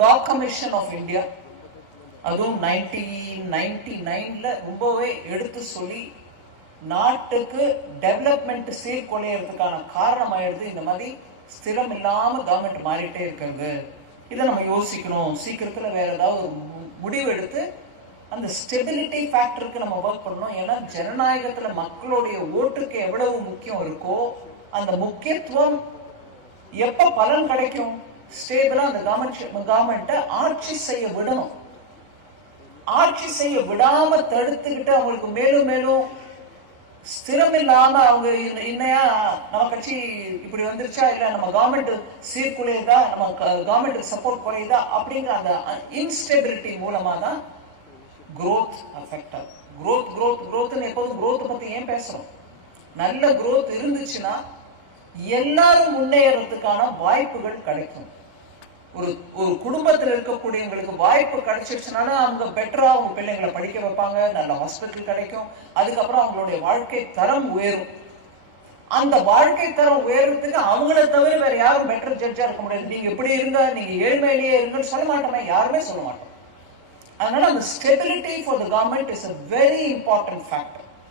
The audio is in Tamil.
லா கமிஷன் ஆஃப் இந்தியா அதுவும் 1999 ரொம்பவே எடுத்து சொல்லி நாட்டுக்கு டெவலப்மெண்ட் சீர்குலையறதுக்கான காரணம் ஆயிடுது. இந்த மாதிரி ஸ்திரம் இல்லாம கவர்மெண்ட் மாறிட்டே இருக்கிறது. இதை நம்ம யோசிக்கணும். சீக்கிரத்துல வேற ஏதாவது முடிவு எடுத்து அந்த ஸ்டெபிலிட்டி ஃபேக்டருக்கு நம்ம ஒர்க் பண்ணணும். ஏன்னா ஜனநாயகத்துல மக்களுடைய ஓட்டுக்கு எவ்வளவு முக்கியம் இருக்கோ அந்த முக்கியத்துவம் எப்ப பலன் கிடைக்கும்? ஸ்டேபிளா அந்த கவர்மெண்ட்டை ஆட்சி செய்ய விடணும். ஆட்சி செய்ய விடாம தடுத்துக்கிட்டு அவங்களுக்கு மேலும் மேலும் ஸ்திரம் இல்லாம அவங்க இன்னையா நம்ம கட்சி இப்படி வந்துருச்சா, இல்ல நம்ம கவர்மெண்ட் சீர்குலையுதா, நம்ம கவர்மெண்ட் சப்போர்ட் குறையுதா அப்படிங்கிற அந்த இன்ஸ்டெபிலிட்டி மூலமா தான் growth affect ஆகும். growthன்னு எப்போதும் growth பத்தி ஏன் பேசுறோம்? நல்ல growth இருந்துச்சுன்னா எல்லாரும் முன்னேறதுக்கான வாய்ப்புகள் கிடைக்கும். ஒரு குடும்பத்தில் இருக்கக்கூடியவங்களுக்கு வாய்ப்பு கிடைச்சிருச்சுனால அவங்க பெட்டரா அவங்க பிள்ளைங்களை படிக்க வைப்பாங்க, நல்ல ஹாஸ்பிட்டல் கிடைக்கும், அதுக்கப்புறம் அவங்களுடைய வாழ்க்கை தரம் உயரும். அந்த வாழ்க்கை தரம் உயர்றதுக்கு அவங்கள தவிர வேற யாரும் பெட்டர் ஜட்ஜா இருக்க முடியாது. நீங்க எப்படி இருங்க, நீங்க ஏழ்மையிலேயே இருங்கன்னு சொல்ல மாட்டோமே, யாருமே சொல்ல மாட்டோம். அதனால அந்த stability for the government is a very important factor.